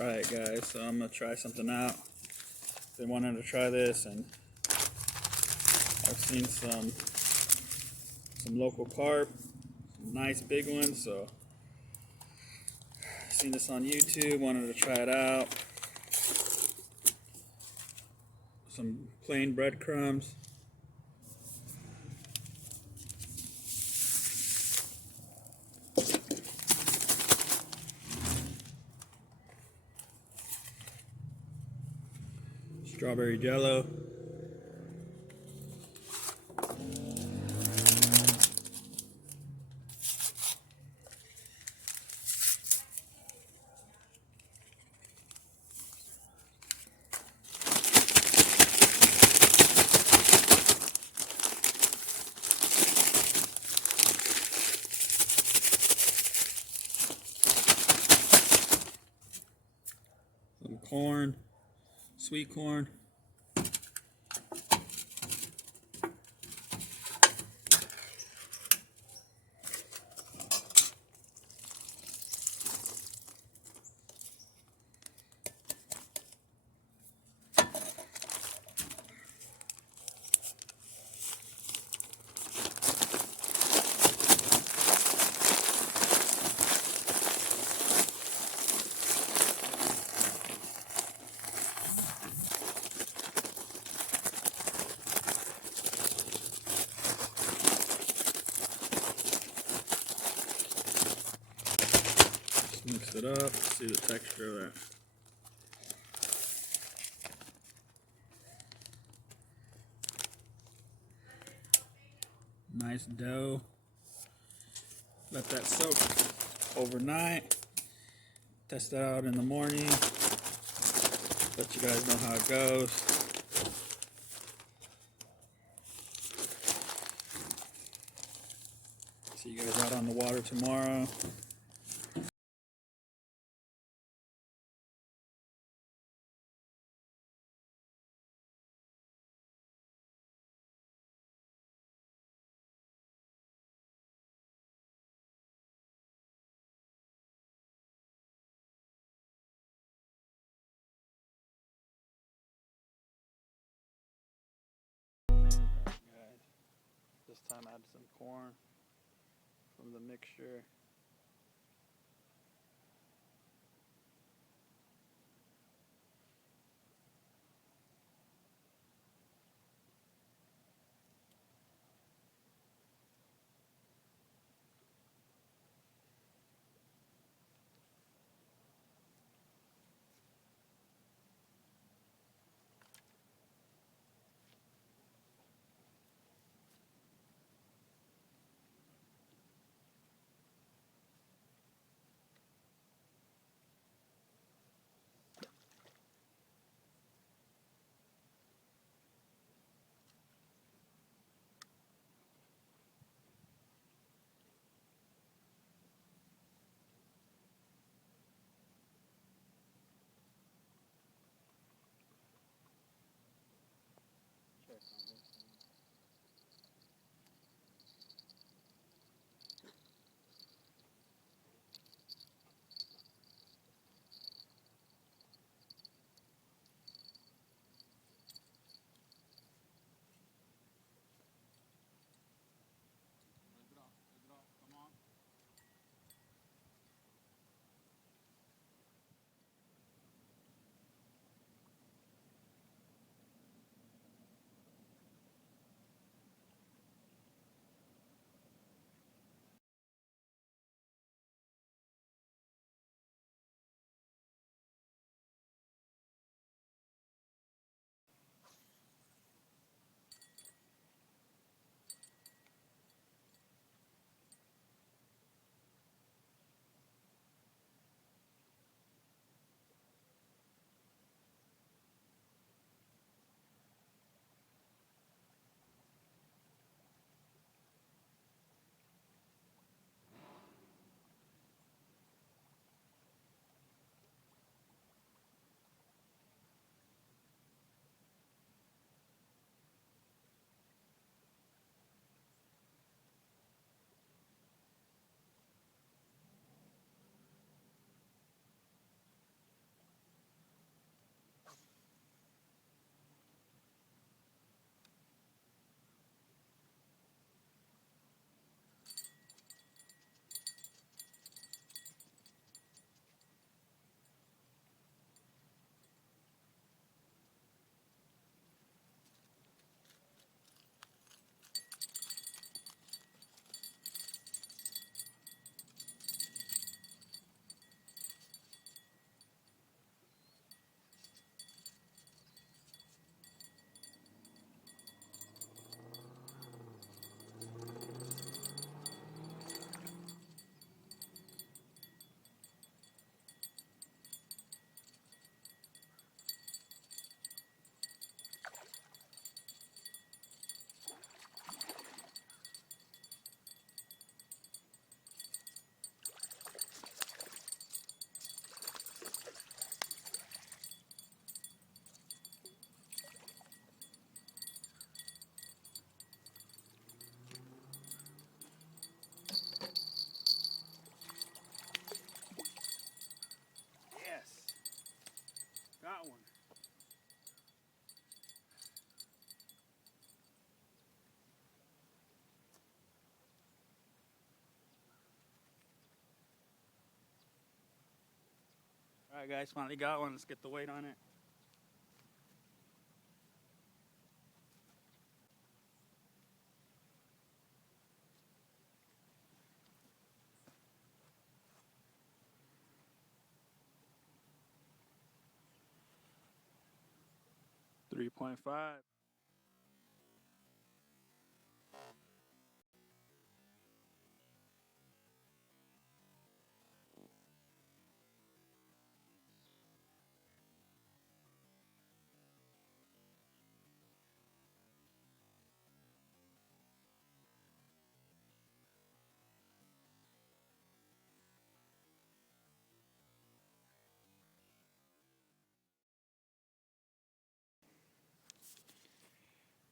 Alright guys, so I'm going to try something out. Been wanting to try this, and I've seen some local carp, some nice big ones, so I've seen this on YouTube, wanted to try it out. Some plain breadcrumbs. Strawberry jello. Some corn, sweet corn. Mix it up, see the texture of that. Nice dough. Let that soak overnight. Test it out in the morning. Let you guys know how it goes. See you guys out on the water tomorrow. This time add some corn from the mixture. Alright guys, finally got one. Let's get the weight on it. .5.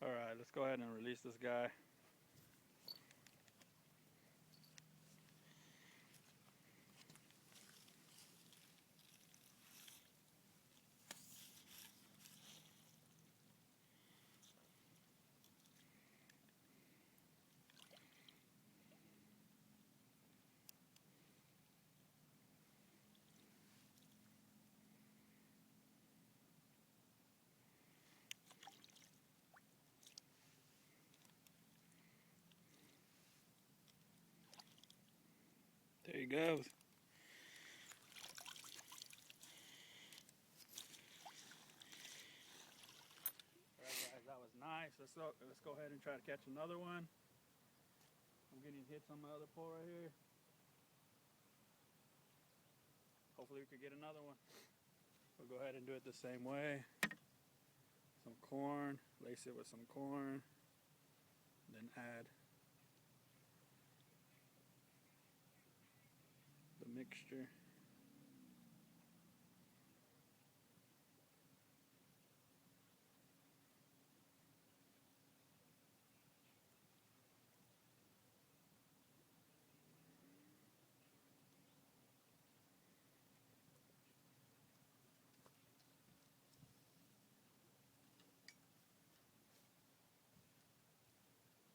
Alright, let's go ahead and release this guy. There he goes. Alright guys, that was nice. Let's go ahead and try to catch another one. I'm getting hits on my other pole right here. Hopefully we could get another one. We'll go ahead and do it the same way. Some corn, lace it with some corn, then add the mixture.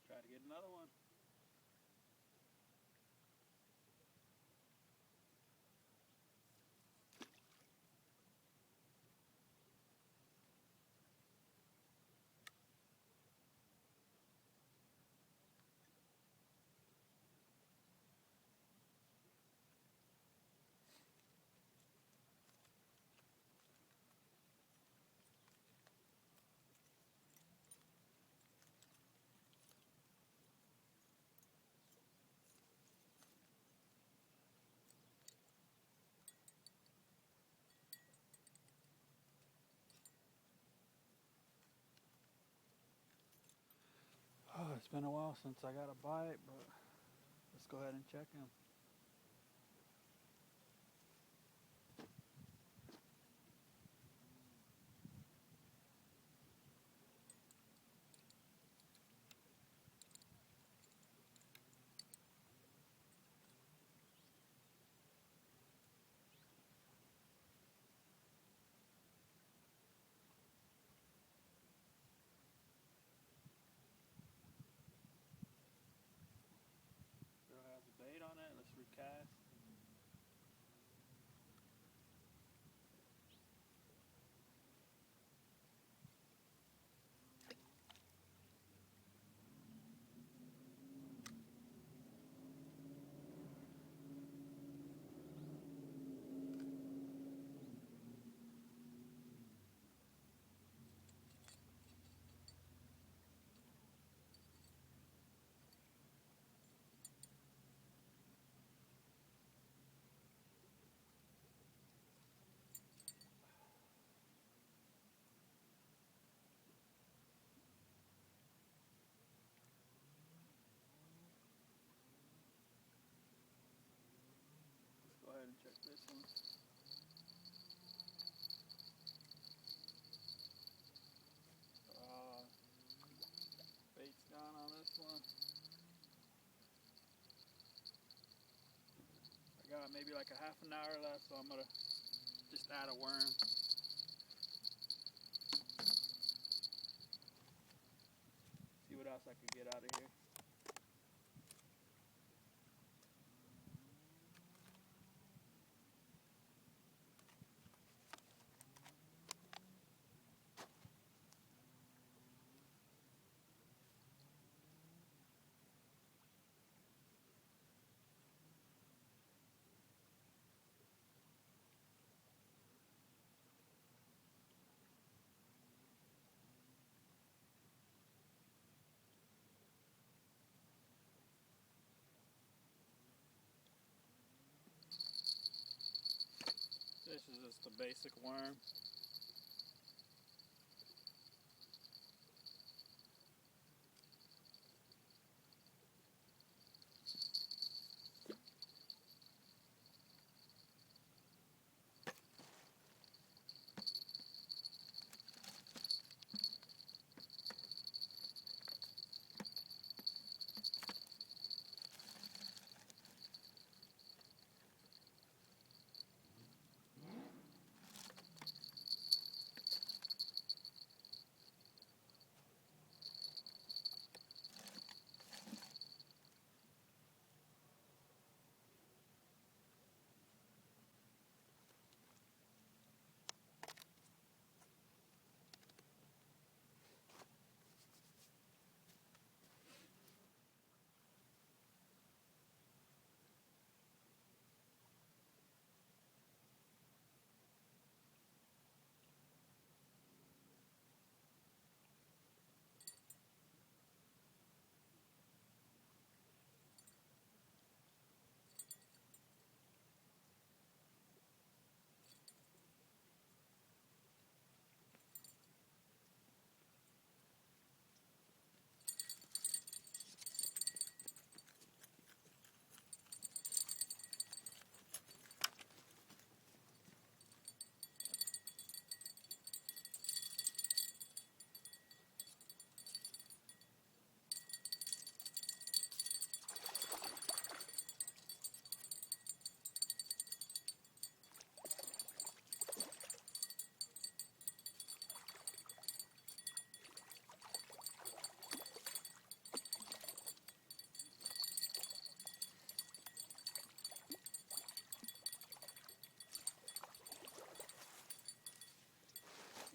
Try to get another one. Oh, it's been a while since I got a bite, but let's go ahead and check him. Still has the bait on it. Let's recast. Let's go ahead and check this one. Bait's gone on this one. I got maybe like a half an hour left, so I'm gonna just add a worm. See what else I could get out of here. This is just a basic worm.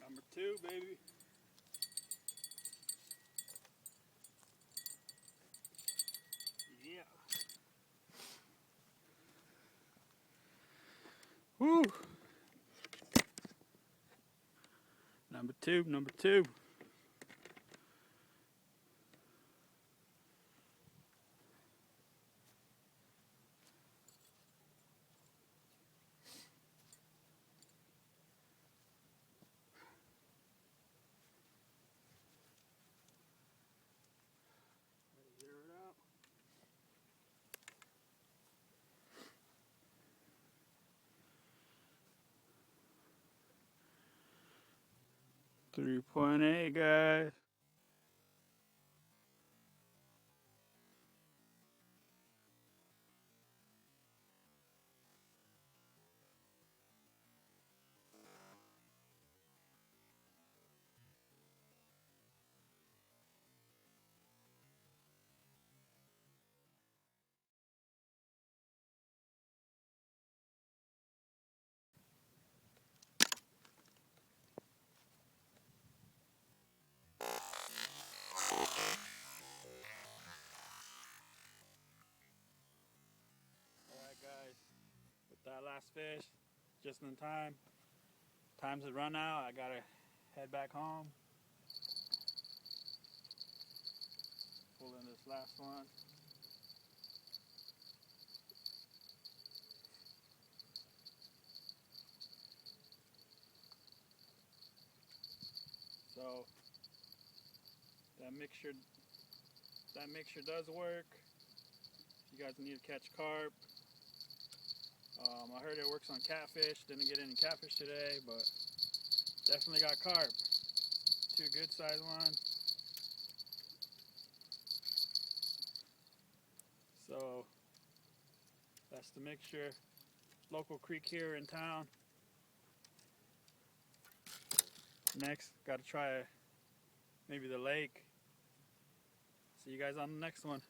Number 2, baby. Yeah. Woo. Number 2, number 2. Zero it out. .3, guys. Alright, guys. With that last fish, just in time. Time's have run out. I gotta head back home. Pull in this last one. So that mixture does work. If you guys need to catch carp, I heard it works on catfish. Didn't get any catfish today, but definitely got carp. 2 good sized ones. So that's the mixture. Local creek here in town. Next, got to try maybe the lake. See you guys on the next one.